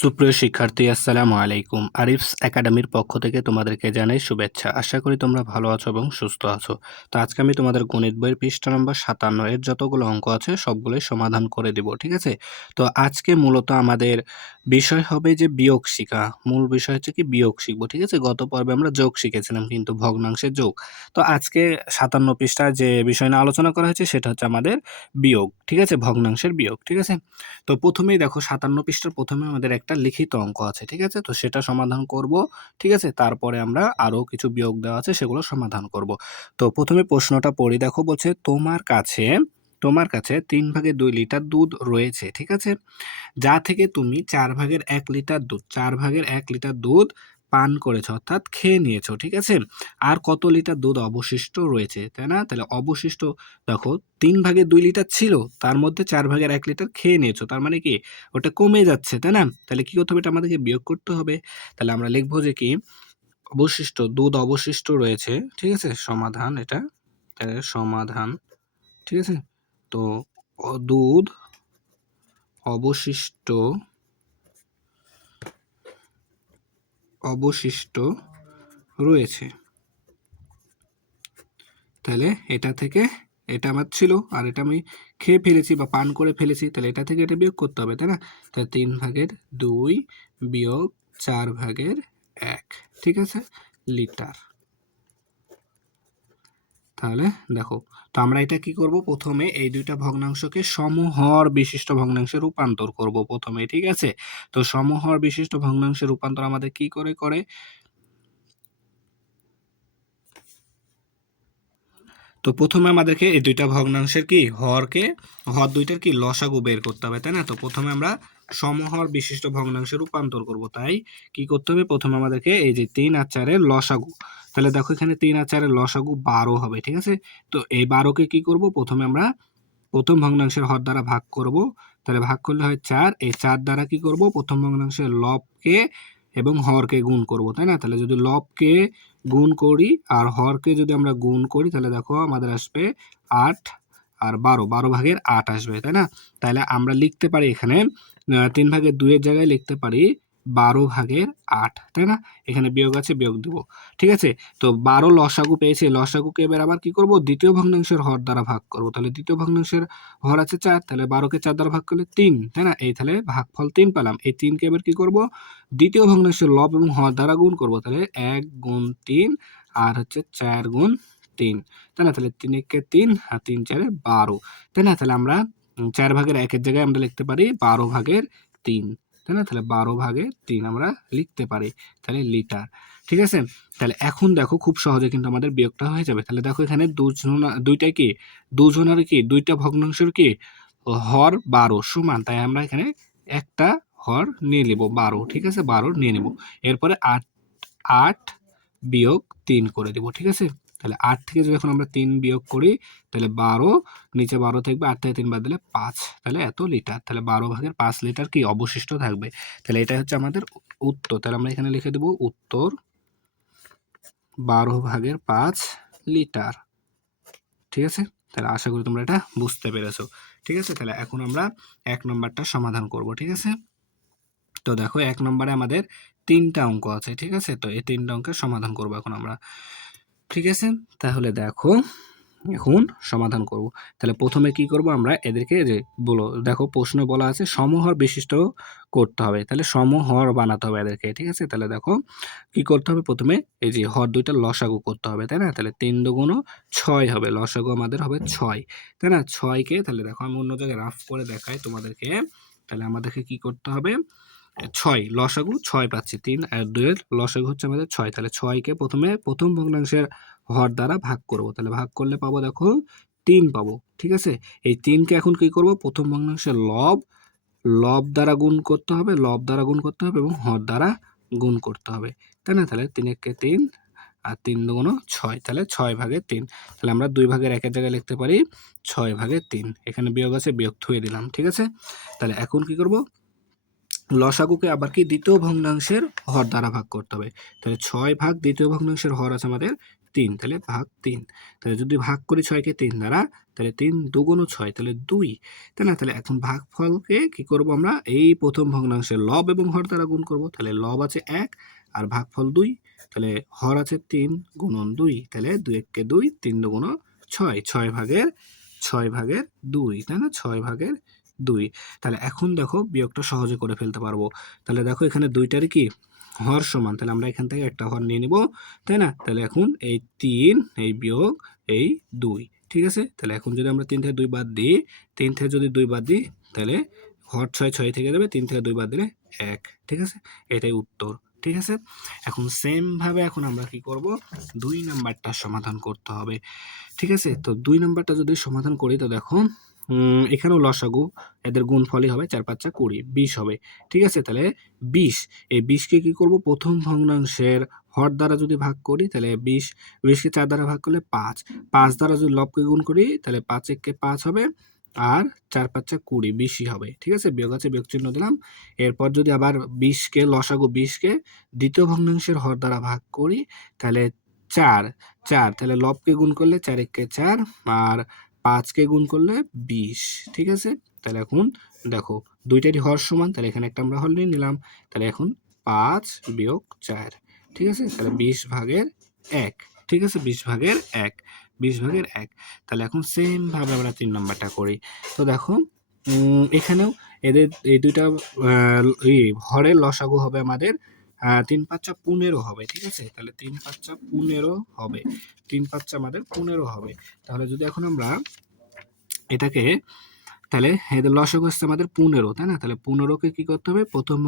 সুপ্রিয় শিক্ষার্থী, আসসালামু আলাইকুম। আরিফস একাডেমির পক্ষ থেকে তোমাদেরকে জানাই শুভেচ্ছা। আশা করি তোমরা ভালো আছো এবং সুস্থ আছো। তো আজকে আমি তোমাদের গণিত বইয়ের পৃষ্ঠা নম্বর 57 এর যতগুলো অঙ্ক আছে সবগুলোই সমাধান করে দিব, ঠিক আছে? তো আজকে মূলত আমাদের বিষয় হবে যে বিয়োগ শিখা। মূল বিষয় হচ্ছে কি বিয়োগ শিখবো, ঠিক আছে? গত পর্বে আমরা যোগ শিখেছিলাম, কিন্তু ভগ্নাংশের যোগ। তো আজকে 57 পৃষ্ঠায় যে বিষয় নিয়ে আলোচনা করা হয়েছে সেটা হচ্ছে আমাদের বিয়োগ, ঠিক আছে? ভগ্নাংশের বিয়োগ, ঠিক আছে? তো প্রথমেই দেখো 57 পৃষ্ঠার প্রথমে আমাদের একটা লিখিত অঙ্ক আছে, ঠিক আছে? তো সেটা সমাধান করব, ঠিক আছে? তারপরে আমরা আরো কিছু বিয়োগ দেওয়া আছে সেগুলো সমাধান করব। তো প্রথমে প্রশ্নটা পড়ি, দেখো বলছে তোমার কাছে 3 ভাগে 2 লিটার দুধ রয়েছে, ঠিক আছে? যা থেকে তুমি 4 ভাগের 1 লিটার দুধ 4 ভাগের 1 লিটার দুধ পান করেছো, অর্থাৎ খেয়ে নিয়েছো, ঠিক আছে? আর কত লিটার দুধ অবশিষ্ট রয়েছে, তাই না? তাহলে অবশিষ্ট দেখো 3 ভাগে 2 লিটার ছিল, তার মধ্যে 4 ভাগের 1 লিটার খেয়ে নিয়েছো, তার মানে কি ওটা কমে যাচ্ছে, তাই না? তাহলে কি করতে হবে, এটা আমাদেরকে বিয়োগ করতে হবে। তাহলে আমরা লিখবো যে কি দুধ অবশিষ্ট রয়েছে, ঠিক আছে? সমাধান এটা, তাহলে সমাধান, ঠিক আছে? তো দুধ অবশিষ্ট অবশিষ্ট রয়েছে। তাহলে এটা থেকে এটা আমার ছিল, আর এটা আমি খেয়ে ফেলেছি বা পান করে ফেলেছি, তাহলে এটা থেকে এটা বিয়োগ করতে হবে, তাই না? তাহলে 3 ভাগের 2 বিয়োগ 4 ভাগের 1, ঠিক আছে, লিটার। তাহলে দেখো, তো আমরা এটা কি করব, প্রথমে এই দুইটা ভগ্নাংশকে সমহর বিশিষ্ট ভগ্নাংশে রূপান্তর করব প্রথমে, ঠিক আছে? তো সমহর বিশিষ্ট ভগ্নাংশে রূপান্তর আমাদের কি করে তো প্রথমে আমাদেরকে এই দুইটা ভগ্নাংশের কি হর দুইটার কি লসাগু বের করতে হবে, তাই না? তো প্রথমে আমরা সমহর বিশিষ্ট ভগ্নাংশে রূপান্তর করব, তাই কি করতে হবে, প্রথমে আমাদেরকে এই যে 3 আর 4 এর লসাগু, তাহলে দেখো এখানে 3 আর 4 এর লসাগু 12 হবে, ঠিক আছে? তো এই 12কে কি করব, প্রথমে আমরা প্রথম ভগ্নাংশের হর দ্বারা ভাগ করব। তাহলে ভাগ করলে হয় 4, এই 4 দ্বারা কি করব, প্রথম ভগ্নাংশের লবকে এবং হরকে গুণ করব, তাই না? তাহলে যদি লবকে গুণ করি আর হরকে যদি আমরা গুণ করি, তাহলে দেখো আমাদের আসবে 8 আর 12, 12 ভাগের 8 আসবে, তাই না? তাহলে আমরা লিখতে পারি এখানে 3 ভাগের 2 এর জায়গায় লিখতে পারি 12 ভাগের 8, তাই না? এখানে বিয়োগ আছে, বিয়োগ দেব, ঠিক আছে? তো 12 লসাগু পেয়েছে, লসাগুকে এবার আবার কি করব, দ্বিতীয় ভগ্নাংশের হর দ্বারা ভাগ করব। তাহলে দ্বিতীয় ভগ্নাংশের হর আছে 4, তাহলে 12কে 4 দ্বারা ভাগ করলে 3, তাই না? এই তাহলে ভাগফল 3 পেলাম। এই 3কে এবার কি করব, দ্বিতীয় ভগ্নাংশের লব এবং হর দ্বারা গুণ করব। তাহলে 1 গুণ 3 আর হচ্ছে 4 গুণ 3, তাই না? তাহলে 3 একে 3 আর 3 4 12, তাই না? তাহলে আমরা 4 ভাগের 1 এর জায়গায় আমরা লিখতে পারি 12 ভাগের 3, তাই না? তাহলে 12 ভাগের 3 আমরা লিখতে পারি, তাহলে লিটার, ঠিক আছে? তাহলে এখন দেখো খুব সহজে কিন্তু আমাদের বিয়োগটা হয়ে যাবে। তাহলে দেখো এখানে দুইটা কি দুজনের কি দুইটা ভগ্নাংশের কি হর 12 সমান, তাই আমরা এখানে একটা হর নিয়ে নিব 12, ঠিক আছে? 12 নিয়ে নিব। এরপরে 8 8 বিয়োগ 3 করে দিব, ঠিক আছে? তাহলে 8 থেকে যদি এখন আমরা 3 বিয়োগ করি, তাহলে 12, নিচে 12 থাকবে, 8 থেকে 3 বাদ দিলে 5, তাহলে এত লিটার। তাহলে 12 ভাগের 5 লিটার কি অবশিষ্ট থাকবে। তাহলে এটা হচ্ছে আমাদের উত্তর। তাহলে আমরা এখানে লিখে দেব উত্তর 12 ভাগের 5 লিটার, ঠিক আছে? তাহলে আশা করি তোমরা এটা বুঝতে পেরেছো, ঠিক আছে? তাহলে এখন আমরা 1 নম্বরটা সমাধান করব, ঠিক আছে? তো দেখো 1 নম্বরে আমাদের 3টা অঙ্ক আছে, ঠিক আছে? তো এই 3টা অঙ্কের সমাধান করব এখন আমরা, ঠিক আছে? তাহলে দেখো এখন সমাধান করব। তাহলে প্রথমে কি করব, আমরা এদেরকে যে দেখো প্রশ্ন বলা আছে সমহর বিশিষ্ট করতে হবে, তাহলে সমহর বানাতে হবে এদেরকে, ঠিক আছে? তাহলে দেখো কি করতে হবে, প্রথমে এই যে হর দুইটা লসাগু করতে হবে, তাই না? তাহলে 3 দুগুণ 6 হবে, লসাগু আমাদের হবে 6, তাই না? 6কে তাহলে দেখো আমি অন্য জায়গায় রাফ করে দেখাই তোমাদেরকে। তাহলে আমাদেরকে কি করতে হবে, 6 লসাগু 6 পাচ্ছি, 3 আর 2 এর লসাগু হচ্ছে আমাদের 6, তাহলে 6কে প্রথমে প্রথম ভগ্নাংশের হর দ্বারা ভাগ করব। তাহলে ভাগ করলে পাবো দেখো 3 পাবো, ঠিক আছে? এই 3কে এখন কি করব, প্রথম ভগ্নাংশের লব দ্বারা গুণ করতে হবে, লব দ্বারা গুণ করতে হবে এবং হর দ্বারা গুণ করতে হবে, তাই না? তাহলে 3 একে 3 আর 3 দুগুণ 6, তাহলে 6 ভাগের 3। তাহলে আমরা 2 ভাগের 1 এর জায়গায় লিখতে পারি 6 ভাগের 3, এখানে বিয়োগ আছে, বিয়োগ থুয়ে দিলাম, ঠিক আছে? তাহলে এখন কি করব, লসাগুকে আবার কি দ্বিতীয় ভগ্নাংশের হর দ্বারা ভাগ করতে হবে। তাহলে 6 ভাগ দ্বিতীয় ভগ্নাংশের হর আছে আমাদের 3, তাহলে ভাগ 3। তাহলে যদি ভাগ করি 6-কে 3 দ্বারা, তাহলে 3 দুগুণ 6, তাহলে 2, তাই না? তাহলে এখন ভাগফলকে কি করব আমরা? এই প্রথম ভগ্নাংশের লব এবং হর দ্বারা গুণ করব। তাহলে লব আছে 1 আর ভাগফল 2, তাহলে হর আছে 3 গুণন 2, তাহলে 2-1-কে 2, 3 দুগুণ 6, 6 ভাগের 2, তাই না? 6 ভাগের 2। তাহলে এখন দেখো বিয়োগটা সহজে করে ফেলতে পারবো। তাহলে দেখো এখানে দুইটারই কি হর সমান, তাহলে আমরা এখান থেকে একটা হর নিয়ে নিব, তাই না? তাহলে এখন এই 3 এই বিয়োগ এই 2, ঠিক আছে? তাহলে এখন যদি আমরা 3 থেকে 2 বাদ দিই, 3 থেকে যদি 2 বাদ দিই, তাহলে হর 6 থেকে যাবে, 3 থেকে 2 বাদ দিলে 1, ঠিক আছে? এটাই উত্তর, ঠিক আছে? এখন সেম ভাবে এখন আমরা কি করব? 2 নাম্বারটা সমাধান করতে হবে, ঠিক আছে? তো 2 নাম্বারটা যদি সমাধান করি, তো দেখো এখানেও লসাগু, এদের গুণফলই হবে 4 5 20, 20 হবে, ঠিক আছে? তাহলে 20, এই 20কে কি করব? প্রথম ভগ্নাংশের হর দ্বারা যদি ভাগ করি, তাহলে 20কে 4 দ্বারা ভাগ করলে 5, 5 দ্বারা যদি লবকে গুণ করি, তাহলে 5-1-কে 5 হবে, আর 4 5 20, 20ই হবে, ঠিক আছে? বিয়োগ আছে, বিয়োগ চিহ্ন দিলাম। এরপর যদি আবার 20কে লসাগু 20কে দ্বিতীয় ভগ্নাংশের হর দ্বারা ভাগ করি, তাহলে 4, তাহলে লবকে গুণ করলে 4-1-কে 4, আর 5কে গুণ করলে 20, ঠিক আছে? তাহলে এখন দেখো দুইটারই হর সমান, তাহলে এখানে একটা আমরা হর নিয়ে নিলাম। তাহলে এখন 5 বিয়োগ 4, ঠিক আছে? তাহলে 20 ভাগের 1, ঠিক আছে? 20 ভাগের 1, 20 ভাগের 1। তাহলে এখন সেম ভাবে আমরা 3 নাম্বারটা করি। তো দেখো এখানেও এদের এই দুইটা হরের লসাগু হবে আমাদের 3 5 15 হবে, ঠিক আছে? তাহলে 3 5 15 হবে, 3 5 আমাদের 15 হবে। তাহলে যদি এখন আমরা এটাকে, তাহলে এদের লসাগু আসছে আমাদের 15, তাই না? তাহলে 15কে কি করতে হবে? প্রথম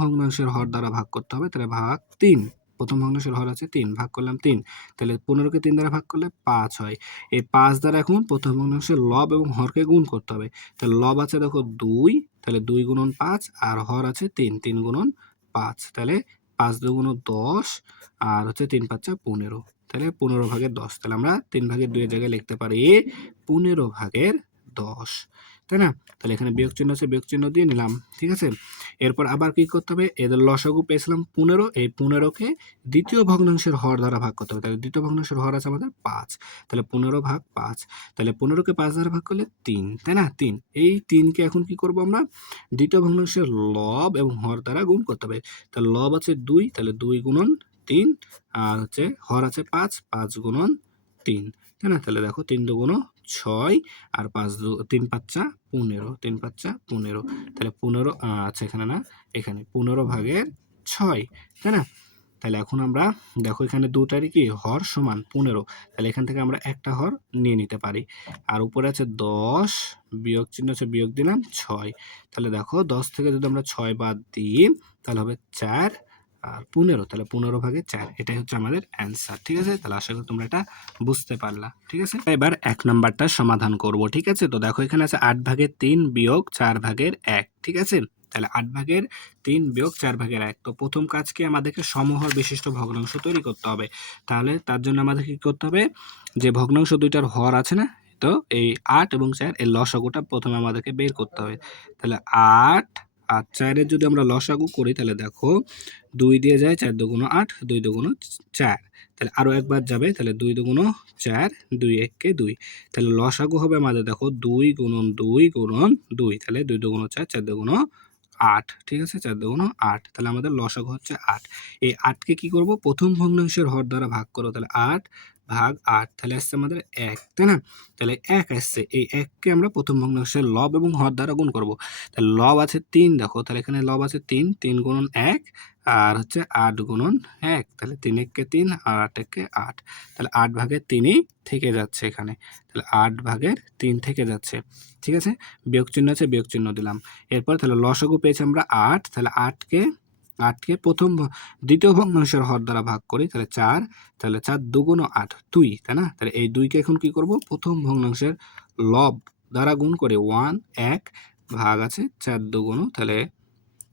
ভগ্নাংশের হর দ্বারা ভাগ করতে হবে, তাহলে ভাগ 3। প্রথম ভগ্নাংশের হর আছে 3, ভাগ করলাম 3, তাহলে 15কে 3 দ্বারা ভাগ করলে 5 হয়। এই 5 দ্বারা এখন প্রথম ভগ্নাংশের লব এবং হরকে গুণ করতে হবে। তাহলে লব আছে দেখো 2, তাহলে 2 গুণন 5, আর হর আছে 3, 3 গুণন 5, তাহলে 5 2 10, আর হচ্ছে 3 5 15, তাহলে 15 ভাগের 10। তাহলে আমরা 3 ভাগের 2 এর জায়গায় লিখতে পারি 15 ভাগের 10, তাই না? তাহলে এখানে বিয়োগ চিহ্ন আছে, বিয়োগ চিহ্ন দিয়ে নিলাম, ঠিক আছে? এরপর আবার কি করতে হবে? এদের লসাগু পেয়েছিলাম 15, এই 15কে দ্বিতীয় ভগ্নাংশের হর দ্বারা ভাগ করতে হবে। তাহলে দ্বিতীয় ভগ্নাংশের হর আছে আমাদের 5, তাহলে 15 ভাগ 5, তাহলে 15কে 5 দ্বারা ভাগ করলে 3, তাই না? 3, এই 3কে এখন কি করব আমরা? দ্বিতীয় ভগ্নাংশের লব এবং হর দ্বারা গুণ করতে হবে। তাহলে লব আছে 2, তাহলে 2 গুণন 3, আর হচ্ছে হর আছে 5, 5 গুণন 3, তাই না? তাহলে দেখো 3 2 6, আর 3 5 15, 3 5 15, তাহলে 15, আচ্ছা এখানে না, এখানে 15 ভাগের 6, তাই না? তাহলে এখন আমরা দেখো এখানে দুটারই কি হর সমান 15, তাহলে এখান থেকে আমরা একটা হর নিয়ে নিতে পারি। আর উপরে আছে 10, বিয়োগ চিহ্ন আছে, বিয়োগ দিলাম 6, তাহলে দেখো 10 থেকে যদি আমরা 6 বাদ দিই, তাহলে হবে 4 আর 15, তাহলে 15 ভাগের 4, এটাই হচ্ছে আমাদের অ্যান্সার, ঠিক আছে? তাহলে আশা করি তোমরা এটা বুঝতে পারলা, ঠিক আছে? এবার 1 নাম্বারটা সমাধান করব, ঠিক আছে? তো দেখো এখানে আছে 8 ভাগের 3 বিয়োগ 4 ভাগের 1, ঠিক আছে? তাহলে 8 ভাগের 3 বিয়োগ 4 ভাগের 1। তো প্রথম কাজ কি? আমাদেরকে সমহর বিশিষ্ট ভগ্নাংশ তৈরি করতে হবে। তাহলে তার জন্য আমাদের কি করতে হবে? যে ভগ্নাংশ দুইটার হর আছে না? তো এই 8 এবং 4 এর লসাগুটা প্রথমে আমাদেরকে বের করতে হবে। তাহলে 8 আর 4 এর যদি আমরা লসাগু করি, তাহলে দেখো 2 দিয়ে যায়, 4 দুগুণ 8, 2 দুগুণ 4, তাহলে আরো একবার যাবে, তাহলে 2 দুগুণ 4, 2 1-কে 2, তাহলে লসাগু হবে আমাদের দেখো 2 গুণন 2 গুণন 2, তাহলে 2 দুগুণ 4, 4 দুগুণ 8, ঠিক আছে? 4 দুগুণ 8, তাহলে আমাদের লসাগু হচ্ছে 8। এই 8কে কি করব? প্রথম ভগ্নাংশের হর দ্বারা ভাগ করো, তাহলে 8 ভাগ 8, তাহলে আসছে আমাদের 1, তাই না? তাহলে 1 আসছে, এই 1কে আমরা প্রথম ভগ্নাংশের লব এবং হর দ্বারা গুণ করব। তাহলে লব আছে 3, দেখো তাহলে এখানে লব আছে 3, 3 গুণন 1, আর হচ্ছে 8 গুণন 1, তাহলে 3 1-কে 3 আর 8 1-কে 8, তাহলে 8 ভাগের 3ই থেকে যাচ্ছে এখানে, তাহলে 8 ভাগের 3 থেকে যাচ্ছে, ঠিক আছে? বিয়োগ চিহ্ন আছে, বিয়োগ চিহ্ন দিলাম। এরপর তাহলে লসাগু পেয়েছি আমরা 8, তাহলে 8কে দ্বিতীয় ভগ্নাংশের হর দ্বারা ভাগ করি, তাহলে 4, তাহলে 4 দুগুণ 8, 2, তাই না? তাহলে এই 2কে এখন কি করব? প্রথম ভগ্নাংশের লব দ্বারা গুণ করে 1 ভাগ আছে 4 দুগুণ, তাহলে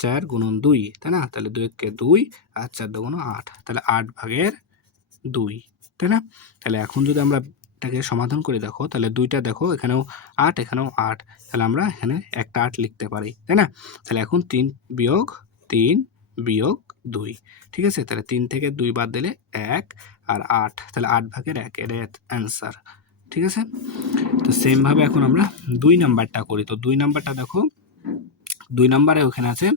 4 গুণন 2, তাই না? তাহলে 2 1-কে 2 আর 4 দুগুণ 8, তাহলে 8 ভাগের 2, তাই না? তাহলে এখন যদি আমরা এটাকে সমাধান করে দেখো, তাহলে 2টা দেখো এখানেও 8, এখানেও 8, তাহলে আমরা এখানে একটা 8 লিখতে পারি, তাই না? তাহলে এখন 3 বিয়োগ 2, ঠিক আছে? তাহলে 3 থেকে 2 বাদ দিলে 1, আর 8, তাহলে 8 ভাগের 1 এটাই অ্যান্সার। ঠিক আছে, তো সেম ভাবে এখন আমরা 2 নাম্বারটা করি। তো 2 নাম্বারটা দেখো, 2 নাম্বারে ওখানে আছে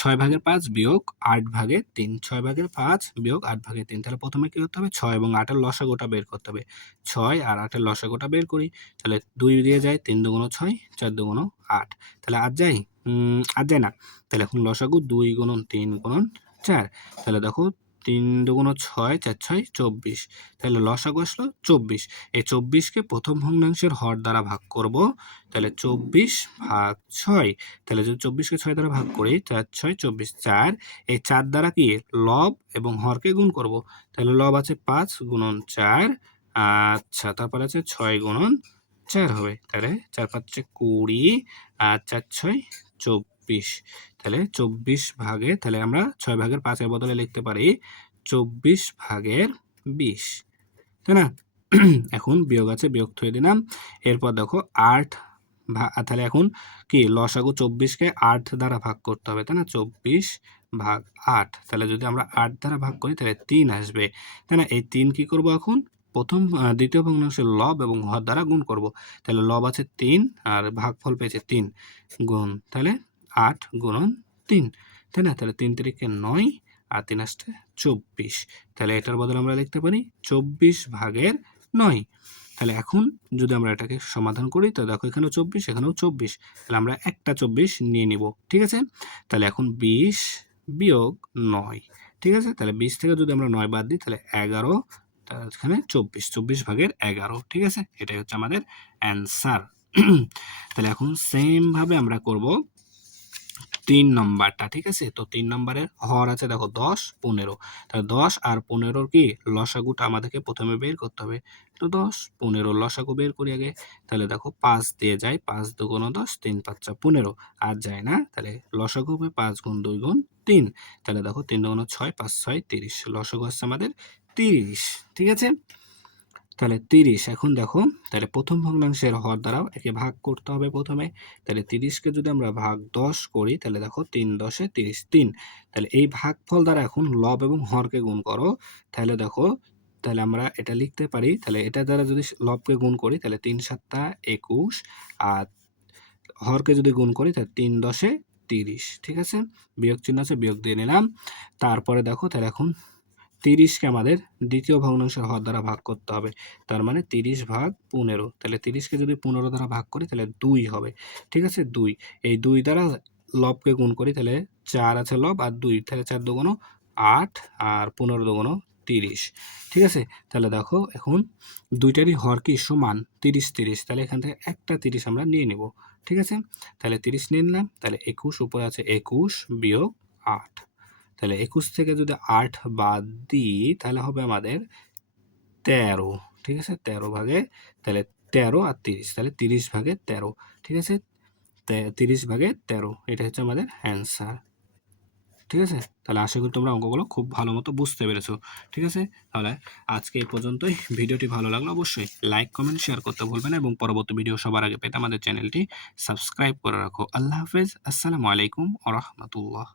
6 ভাগের 5 বিয়োগ 8 ভাগের 3, 6 ভাগের 5 বিয়োগ 8 ভাগের 3। তাহলে প্রথমে কি করতে হবে, 6 এবং 8 এর লসাগুটা বের করতে হবে। 6 আর 8 এর লসাগুটা বের করি। তাহলে 2 দিয়ে যায়, 3 দুগুণ 6, 4 দুগুণ 8। তাহলে 8 যায়? 8 যায় না। তাহলে এখন লসাগু 2 গুণন 3 গুণন 4। তাহলে দেখো 3 দুগুণ 6, 4 6 24। তাহলে লসাগু আসলো 24। এই 24 কে প্রথম ভগ্নাংশের হর দ্বারা ভাগ করব। তাহলে 24 ভাগ 6। তাহলে যদি 24 কে 6 দ্বারা ভাগ করি, 4 6 24, 4। এই 4 দ্বারা কি লব এবং হরকে গুণ করব। তাহলে লব আছে 5 গুণন 4, আচ্ছা, তারপর আছে 6 গুণন 4 হবে। তাহলে 4 5 20 আর 4 6 24। তাহলে 24 ভাগে, তাহলে আমরা 6 ভাগের 5 এর বদলে লিখতে পারি 24 ভাগের 20, তাই না? এখন বিয়োগ আছে, বিয়োগ থুয়ে দিলাম। এরপর দেখো 8 তাহলে এখন কি লসাগু 24 কে 8 দ্বারা ভাগ করতে হবে, তাই না? 24 ভাগ 8। তাহলে যদি আমরা 8 দ্বারা ভাগ করি তাহলে 3 আসবে, তাই না? এই 3 কি করব এখন, দ্বিতীয় ভগ্নাংশের লব এবং হর দ্বারা গুণ করব। তাহলে লব আছে 3 আর ভাগফল পেয়েছে 3 গুণ, তাহলে 8 গুণন 3, তাই না? তাহলে 3 তিরিকে 9 আর 3 আসছে 24। তাহলে এটার বদলে আমরা লিখতে পারি 24 ভাগের 9। তাহলে এখন যদি আমরা এটাকে সমাধান করি, তো দেখো এখানেও 24, এখানেও 24। তাহলে আমরা একটা 24 নিয়ে নিব, ঠিক আছে? তাহলে এখন 20 বিয়োগ 9, ঠিক আছে? তাহলে 20 থেকে যদি আমরা 9 বাদ দিই তাহলে 11, তাহলে এখানে 24 ভাগের 11, ঠিক আছে? এটাই হচ্ছে আমাদের অ্যান্সার। তাহলে এখন সেম ভাবে আমরা করব 3 নম্বরটা, ঠিক আছে? তো 3 নম্বরের হর আছে দেখো 10 15। তাহলে 10 আর 15 কি লসাগুটা আমাদেরকে প্রথমে বের করতে হবে। তো 10 15 লসাগু বের করি আগে। তাহলে দেখো 5 দিয়ে যায়, 5 দুগুণ 10, 3 5 15। আর যায় না, তাহলে লসাগু হবে 5 গুণ 2 গুণ 3। তাহলে দেখো 3 দুগুণ 6, 5 6 30। লসাগু আসছে আমাদের 30, ঠিক আছে? তাহলে 30। এখন দেখো, তাহলে প্রথম ভগ্নাংশের হর দ্বারা একে ভাগ করতে হবে প্রথমে। তাহলে 30 কে যদি আমরা ভাগ 10 করি, তাহলে দেখো 3 10 30, 3। তাহলে এই ভাগফল দ্বারা এখন লব এবং হরকে গুণ করো। তাহলে দেখো, তাহলে আমরা এটা লিখতে পারি, তাহলে এটা দ্বারা যদি লবকে গুণ করি তাহলে 3 7 21, আর হরকে যদি গুণ করি তাহলে 3 10 30, ঠিক আছে? বিয়োগ চিহ্ন আছে, বিয়োগ দিয়ে নিলাম। তারপরে দেখো, তাহলে এখন 30 কে আমাদের দ্বিতীয় ভগ্নাংশের হর দ্বারা ভাগ করতে হবে। তার মানে 30 ভাগ 15। তাহলে 30 কে যদি 15 দ্বারা ভাগ করি তাহলে 2 হবে, ঠিক আছে? 2। এই 2 দ্বারা লবকে গুণ করি, তাহলে 4 আছে লব আর 2, তাহলে 4 দুগুণ 8 আর 15 দুগুণ 30, ঠিক আছে? তাহলে দেখো এখন দুইটারই হর কি সমান 30 30। তাহলে এখান থেকে একটা 30 আমরা নিয়ে নিব, ঠিক আছে? তাহলে 30 নিয়ে নিলাম। তাহলে 21 উপরে আছে 21 বিয়োগ 8। তাহলে 21 থেকে যদি 8 বাদ দিই তাহলে হবে আমাদের 13, ঠিক আছে? 13 ভাগে, তাহলে 13 আর 30, তাহলে 30 ভাগে 13, ঠিক আছে? 30 ভাগে 13, এটা হচ্ছে আমাদের অ্যান্সার, ঠিক আছে? তাহলে আশা করি তোমরা অঙ্কগুলো খুব ভালো মতো বুঝতে পেরেছো, ঠিক আছে? তাহলে আজকে এই পর্যন্তই। ভিডিওটি ভালো লাগলে অবশ্যই লাইক কমেন্ট শেয়ার করতে ভুলবে না, এবং পরবর্তী ভিডিও সবার আগে পেতে আমাদের চ্যানেলটি সাবস্ক্রাইব করে রাখো। আল্লাহ হাফেজ, আসসালামু আলাইকুম ওয়া রাহমাতুল্লাহ।